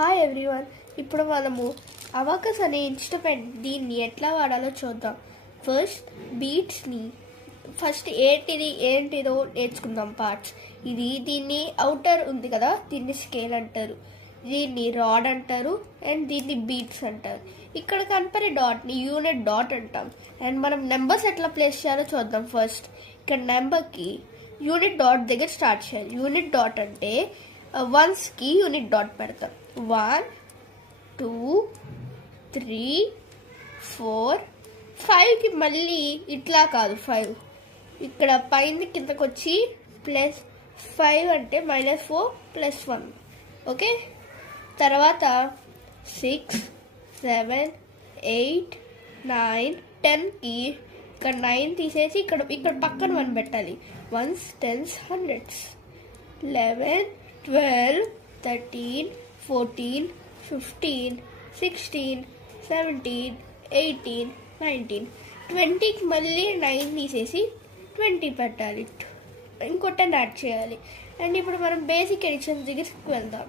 Hi everyone. ఇప్పుడు మనము abacus అనే ఇన్స్ట్రుమెంట్ దీన్ని ఎట్లా వాడాలో చూద్దాం. ఫస్ట్ ఏంటిదో నేర్చుకుందాం పార్ట్స్. దీన్ని అవుటర్ ఉంది కదా, దీన్ని స్కేల్ అంటారు, దీన్ని రాడ్ అంటారు, అండ్ దీన్ని బీట్స్ అంటారు. ఇక్కడ కనపడే డాట్ని యూనిట్ డాట్ అంటాం. అండ్ మనం నెంబర్స్ ఎట్లా ప్లేస్ చేయాలో చూద్దాం. ఫస్ట్ ఇక్కడ నెంబర్కి యూనిట్ డాట్ దగ్గర స్టార్ట్ చేయాలి. యూనిట్ డాట్ అంటే వన్స్కి యూనిట్ డాట్ పెడతాం. 1 2 3 4 5కి మళ్ళీ ఇట్లా కాదు, 5 ఇక్కడ పైన కిందకు వచ్చి +5 అంటే -4 +1. ఓకే, తర్వాత 6 7 8 9 10కి ఇక్కడ 9 తీసేసి ఇక్కడ పక్కన 1 పెట్టాలి. 1s 10s 100s 11 12 13 14 15 16 17 18 19 20కి మళ్ళీ 9 తీసేసి 20 పెట్టాలి. ఇంకో 10 యాడ్ చేయాలి. అండ్ ఇప్పుడు మనం బేసిక్ ఎడిషన్ దగ్గరికి వెళ్దాం.